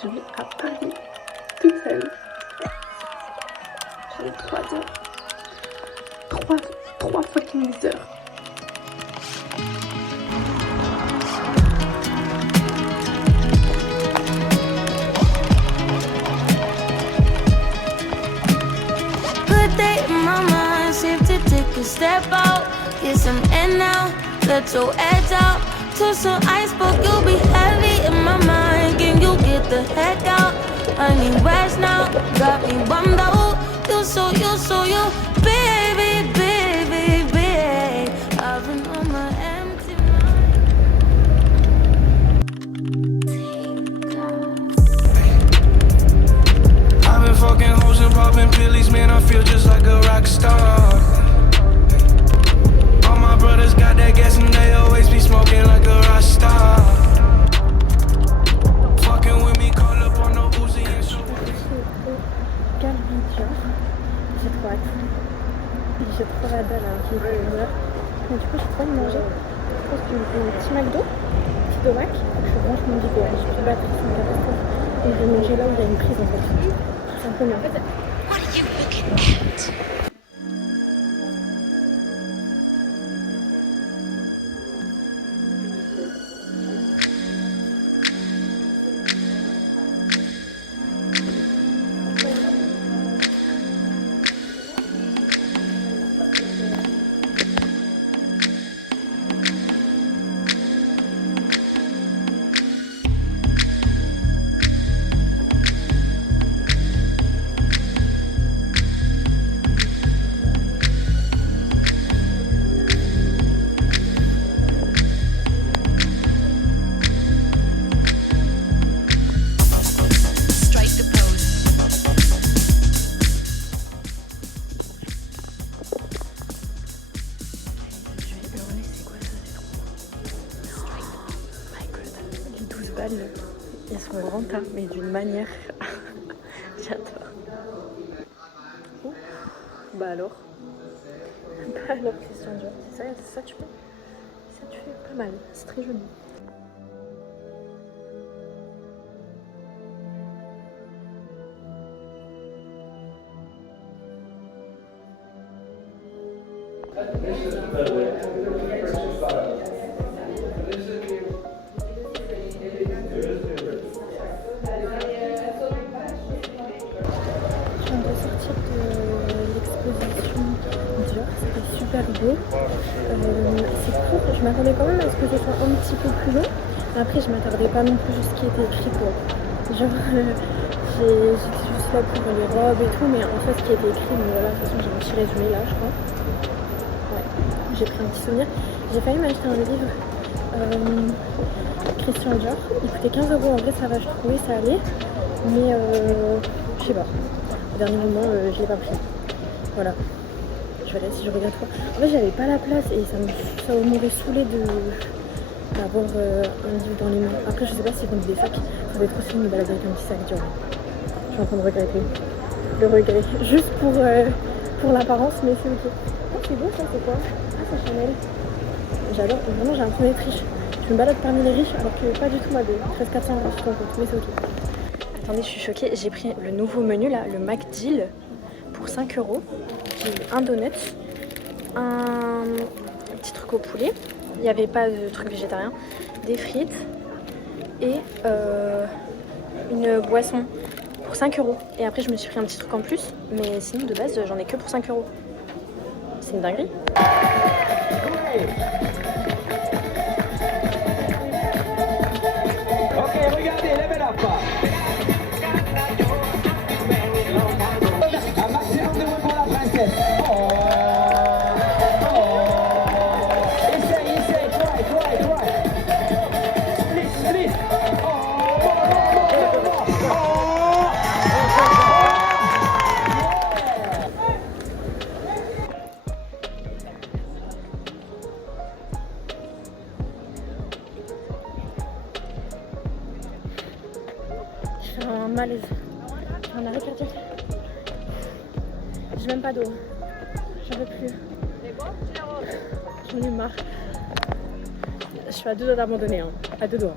Je vais à Paris toute seule. J'ai 3 heures. 3 fucking heures. Good day in my mind, safe to take a step out. Get some air now, let your edge out. To some iceberg, you'll be heavy in my mind. Can you get the heck out? I need rest now, got me bummed out. You baby, baby, baby. I've been on my empty mind. I've been fucking hoes and popping pillies, man, I feel just like a rock star. All my brothers got that gas and they always be smoking like a rock star. Fucking with me, call up on no Uzi and so. J'ai trop hâte. J'ai trop la dalle alors qu'il est 1h. Mais du coup, j'ai trop envie de manger. Je pense que je me fais un petit McDo, un petit domac. Je branche mon vidéo. J'ai plus de batterie, c'est une catastrophe. Et je vais manger là où il y a une prise en fait. Tout simplement. What are you looking at? Ils sont rentables, mais d'une manière. J'adore. Oh. Bah alors. Christian Dior. C'est ça tu fais. Ça tu fais pas mal. C'est très joli. Super beau, c'est court, je m'attendais quand même à ce que ce soit un petit peu plus long, mais après je m'attardais pas non plus sur ce qui était écrit quoi. Genre j'étais juste là pour les robes et tout, mais en fait ce qui était écrit, donc voilà, de toute façon j'ai un petit résumé là je crois. Ouais, j'ai pris un petit souvenir. J'ai failli m'acheter un livre Christian Dior, il coûtait 15 €, en vrai ça va, je trouvais ça allait, mais je sais pas, au dernier moment je l'ai pas pris, voilà. Je verrai si je regarde quoi. En fait, j'avais pas la place et ça m'aurait saoulé d'avoir un livre dans les mains. Après, je sais pas s'ils vendent des sacs. Ça va être aussi une balade avec un petit sac, tu vois. Je suis en train de regretter. Le regret. Juste pour l'apparence, mais c'est ok. Oh, c'est beau ça, c'est quoi? Ah, c'est Chanel. J'adore. Vraiment, j'ai l'impression d'être riche. Je me balade parmi les riches alors que pas du tout, moi, de 13 400 € sur ton compte. Mais c'est ok. Attendez, je suis choquée. J'ai pris le nouveau menu là, le McDeal, pour 5 €. J'ai eu un donut, un petit truc au poulet, il n'y avait pas de truc végétarien, des frites et une boisson pour 5 €. Et après je me suis pris un petit truc en plus, mais sinon de base j'en ai que pour 5 €. C'est une dinguerie. Ok, regardez, levez la part. Un maximum de bruit pour la princesse. Essaye, try. Split. Je fais un malaise, un arrêt cardiaque. J'ai même pas d'eau. J'en veux plus. J'en ai marre. Je suis à 2 doigts d'abandonner, hein. À 2 doigts.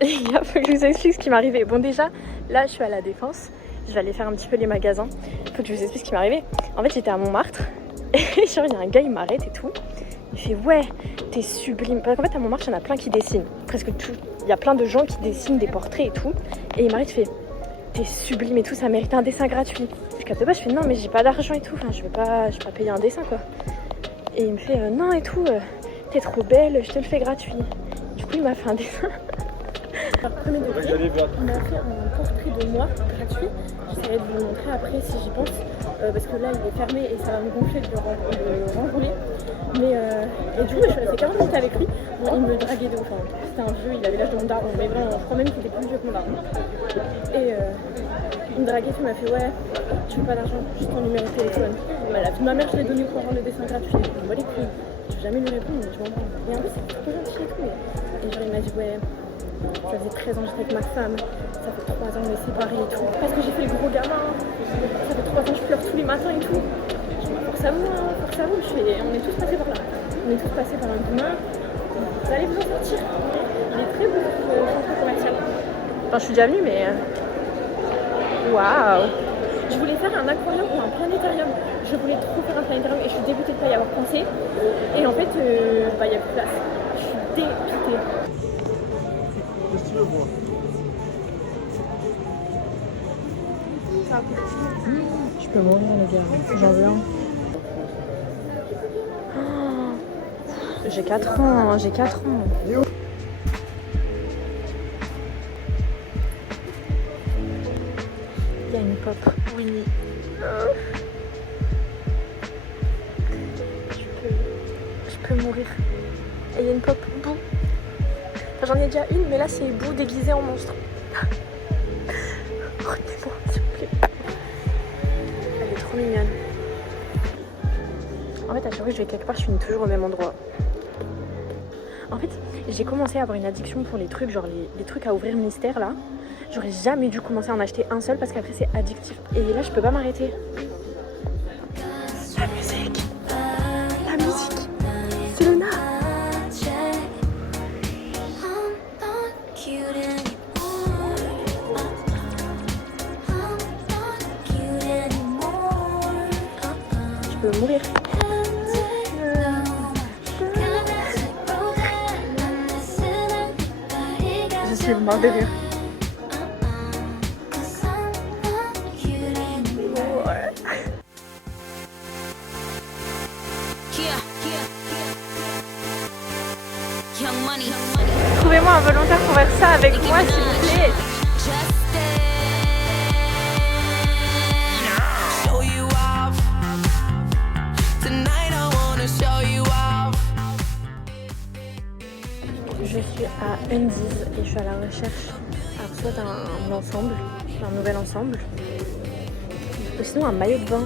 Les gars, faut que je vous explique ce qui m'est arrivé. Bon, déjà, là, je suis à la Défense. Je vais aller faire un petit peu les magasins. Faut que je vous explique ce qui m'est arrivé. En fait, j'étais à Montmartre. Et genre, il y a un gars, il m'arrête et tout. Il fait ouais, t'es sublime. Parce qu'en fait, à Montmartre, il y en a plein qui dessinent. Presque tout. Il y a plein de gens qui dessinent des portraits et tout. Et il m'arrête, il fait t'es sublime et tout, ça mérite un dessin gratuit. Je capte pas, je fais non, mais j'ai pas d'argent et tout. Enfin, je vais pas payer un dessin quoi. Et il me fait non et tout, t'es trop belle, je te le fais gratuit. Du coup, il m'a fait un dessin. Alors, premier degré, il m'a fait un portrait de moi gratuit. J'essaierai de vous le montrer après si j'y pense. Parce que là, il est fermé et ça va me gonfler de le renrouler. Mais et du coup, je suis restée 40 minutes avec lui. Bon, il me draguait de ouf. Hein. C'était un vieux, il avait l'âge de mon daron. Mais vraiment, je crois même qu'il était plus vieux que mon daron. Et il me draguait, il m'a fait ouais, tu veux pas d'argent, juste ton numéro de téléphone. Bah, la vie de ma mère, je l'ai donné pour rendre le dessin gratuit. Moi, les couilles. Je vais jamais lui répondre, mais je m'en branle. Et en plus, c'est trop gentil et tout. Et genre, il m'a dit ouais. Ça faisait 13 ans que j'étais avec ma femme, ça fait 3 ans on est séparés et tout. Parce que j'ai fait le gros gamin, ça fait 3 ans je pleure tous les matins et tout. Je dis force à vous, on est tous passés par là. On est tous passés par un humain. Vous allez vous en sortir. Il est très beau le centre commercial. Enfin je suis déjà venue mais... Waouh. Je voulais faire un aquarium ou un planétarium. Je voulais trop faire un planétarium et je suis dégoûtée de ne pas y avoir pensé. Et en fait, il n'y a plus de place. Je suis dégoûtée. Qu'est-ce que tu veux voir? Je peux mourir les gars, j'en veux un. Oh, j'ai 4 ans, j'ai 4 ans. Il y a une pop Winnie. Je peux mourir. Et il y a une pop Boo. Enfin, j'en ai déjà une, mais là c'est Boo déguisé en monstre. Retenez-moi, s'il vous plaît. Elle est trop mignonne. En fait, à chaque fois que je vais quelque part, je finis toujours au même endroit. En fait, j'ai commencé à avoir une addiction pour les trucs, genre les trucs à ouvrir mystère là. J'aurais jamais dû commencer à en acheter un seul parce qu'après c'est addictif. Et là, je peux pas m'arrêter. La musique. La musique. C'est Luna. Je peux mourir. Je suis mort de rire. Trouvez-moi un volontaire pour faire ça avec moi, s'il vous plaît. Je suis à Undies et je suis à la recherche soit d'un ensemble, d'un nouvel ensemble, ou sinon un maillot de bain.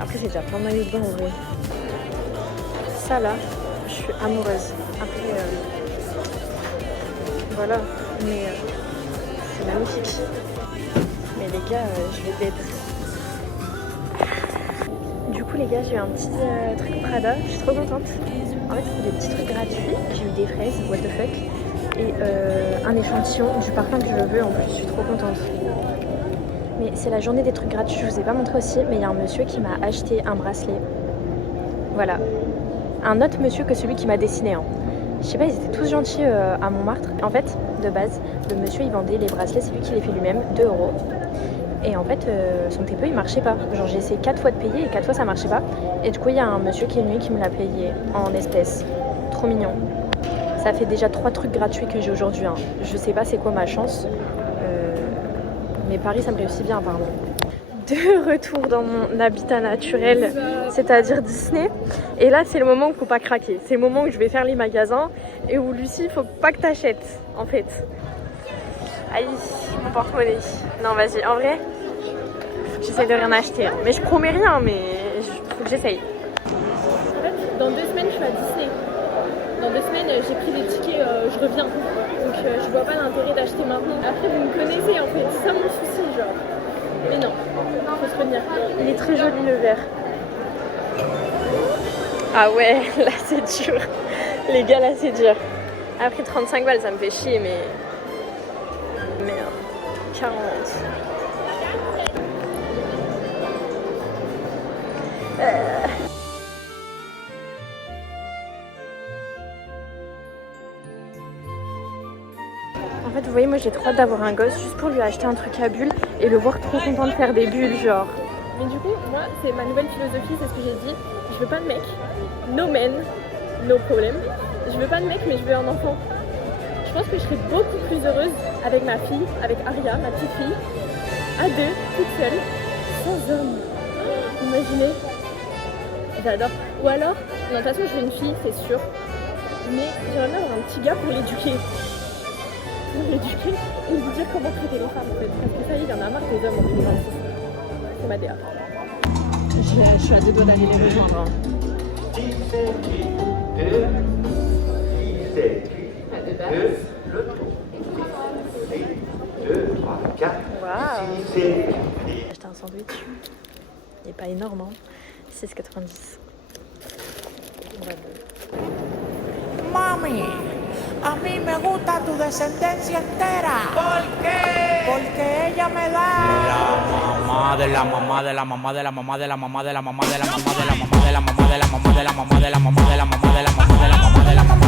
Après j'ai déjà plein de maillots de bain en vrai. Ça là, je suis amoureuse. Après voilà, mais c'est magnifique. Mais les gars, je vais dead. Du coup les gars, j'ai eu un petit truc Prada, je suis trop contente. En fait c'est des petits trucs gratuits, j'ai eu des fraises, what the fuck, et un échantillon du parfum que je veux en plus, je suis trop contente. Mais c'est la journée des trucs gratuits, je vous ai pas montré aussi, mais il y a un monsieur qui m'a acheté un bracelet. Voilà. Un autre monsieur que celui qui m'a dessiné. Hein. Je sais pas, ils étaient tous gentils à Montmartre. En fait, de base, le monsieur il vendait les bracelets, c'est lui qui les fait lui-même, 2 €. Et en fait, son TPE il marchait pas. Genre j'ai essayé 4 fois de payer et 4 fois ça marchait pas. Et du coup, il y a un monsieur qui est venu qui me l'a payé en espèces. Trop mignon. Ça fait déjà 3 trucs gratuits que j'ai aujourd'hui. Hein. Je sais pas c'est quoi ma chance. Mais Paris, ça me réussit bien apparemment. De retour dans mon habitat naturel, c'est-à-dire Disney. Et là, c'est le moment où il faut pas craquer. C'est le moment où je vais faire les magasins et où Lucie, il faut pas que t'achètes, en fait. Aïe, mon porte-monnaie. Non, vas-y, en vrai, j'essaie de rien acheter. Hein. Mais je promets rien, mais faut que j'essaye. En fait, dans 2 semaines, je suis à Disney. Dans 2 semaines, j'ai pris des tickets, je reviens. Donc, je vois pas l'intérêt d'acheter maintenant. Après, vous me connaissez, en fait. C'est ça mon souci, genre. Mais non, faut se retenir. Il est très joli le vert. Ah ouais, là c'est dur. Les gars, là c'est dur. Après 35 balles, ça me fait chier, mais merde. 40. En fait, vous voyez, moi j'ai trop hâte d'avoir un gosse juste pour lui acheter un truc à bulles et le voir trop content de faire des bulles, genre. Mais du coup, moi, c'est ma nouvelle philosophie, c'est ce que j'ai dit. Je veux pas de mec, no men, no problem. Je veux pas de mec, mais je veux un enfant. Je pense que je serais beaucoup plus heureuse avec ma fille, avec Aria, ma petite fille, à deux, toute seule, sans homme. Oh, imaginez. J'adore. Ou alors, non, de toute façon, je veux une fille, c'est sûr. Mais j'aimerais bien avoir un petit gars pour l'éduquer. Pour l'éduquer et lui dire comment traiter les femmes en fait. Parce que ça y est, il y en a marre des hommes en 2026. C'est ma DA. Je suis à deux doigts d'aller les rejoindre. Hein. Waouh. J'ai acheté un sandwich. Il n'est pas énorme, hein. 6,90. Mami, a mí me gusta tu descendencia entera. ¿Por qué? Porque ella me da la mamá de la mamá de la mamá de la mamá de la mamá de la mamá de la mamá de la mamá de la mamá de la mamá de la mamá de la mamá de la mamá de la mamá de la mamá de la mamá de la mamá.